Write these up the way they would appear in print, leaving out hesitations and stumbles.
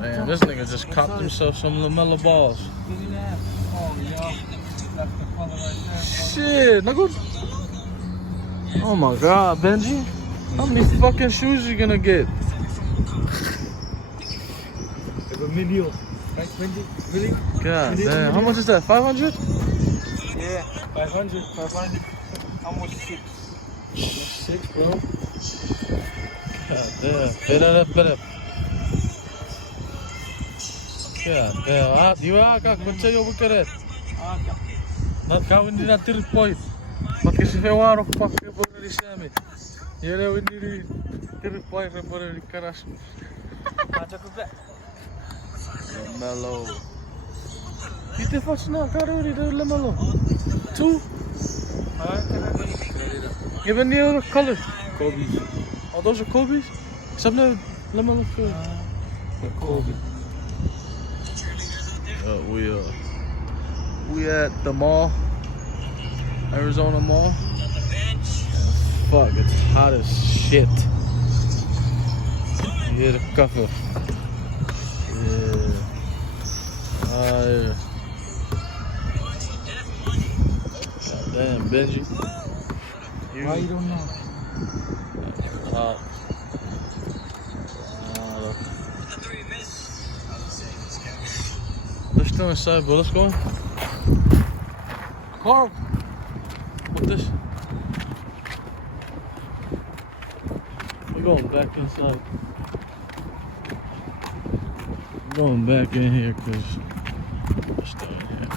Damn, this nigga just copped himself some LaMelo balls. Shit, nigga. Oh my god, Benji. How many fucking shoes you gonna get? $1 Right, Benji? Really? God damn. How much is that? 500? Yeah, 500. How much? 6? 6, bro. God damn. Better. God damn. Die aga, quanto eu vou querer? Não cabe nem na ter point. Mas que se vê o aro, fuck, eu vou lhe chamar. E ele vai ter point, eu vou lhe caras. LaMelo. You did what's not got already the LaMelo? 2? You have any other color? Kobe's. Oh, those are Kobe's? Because I've never LaMelo filled. Kobe. We at the mall, Arizona Mall. Fuck, it's hot as shit. You hear the cover? Yeah. Yeah. God damn, Benji. Why you don't know? They're still inside, but let's go. Carl, what's this? We're going back inside. We're going back in here because we're still in here.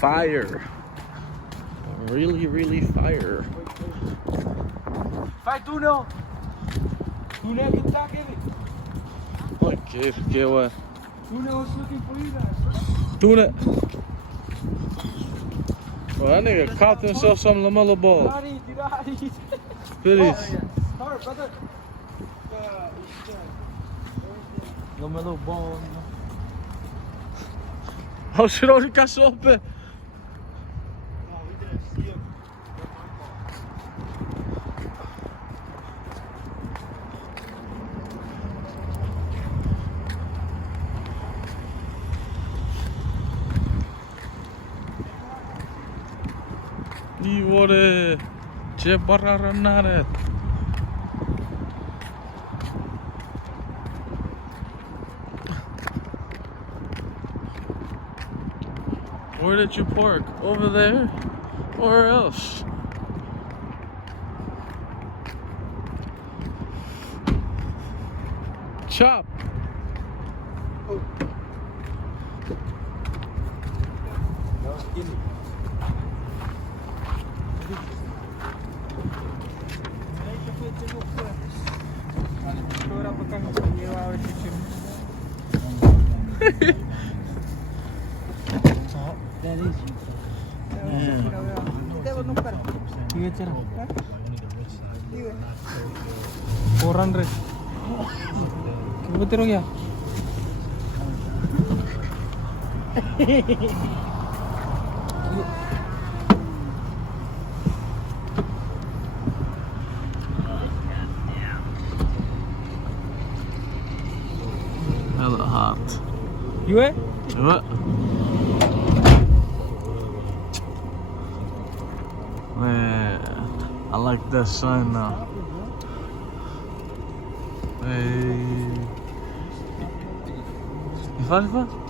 Fire. Really fire. Vai, túnel! Túnel que tá, Kevin? Okay, get what? Túnel was looking for you guys. Doing it. Well, that nigga copped himself some LaMelo balls. Please. Sorry, brother. LaMelo ball. Oh shit, olha o cachorro, pé. Die worden Jebararanet. Where did you park? Over there? Or else? Chop! Oh. $400. कितने हो गया? Hella hot. You है? What? Man, I like that sun now. Hey. You find it?